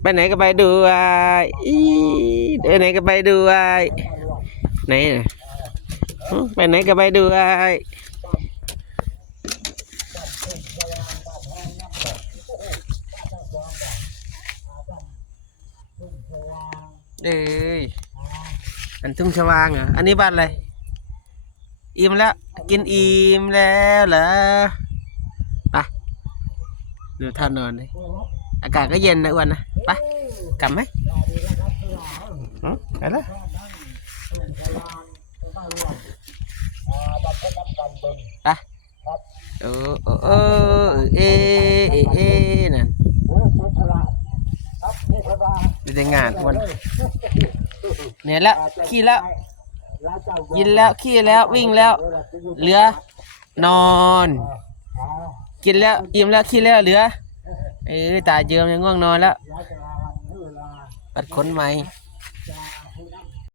ไปไหนก็ไปด้วยอีไปไหนก็ไปด้วยไหนน่ะไปไหนก็ไปด้วยเอ้ยอันทุ่งชวางเหรออันนี้บ้านอะไรอิ่มแล้วกินอิ่มแล้วเหรอไปดูท่านอนเลยอากาศก็เย็นนะอ้วนนะไปกลับไหมไปแล้วไปเออนั่นดูแต่งานอ้วนเนี่ยแล้วขี้แล้วกินแล้วขี้แล้ววิ่งแล้วเหลือนอนกินแล้วอิ่มแล้วขี้แล้วเหลือตาเจิมยังง่วงนอนแล้วตัดขนใหม่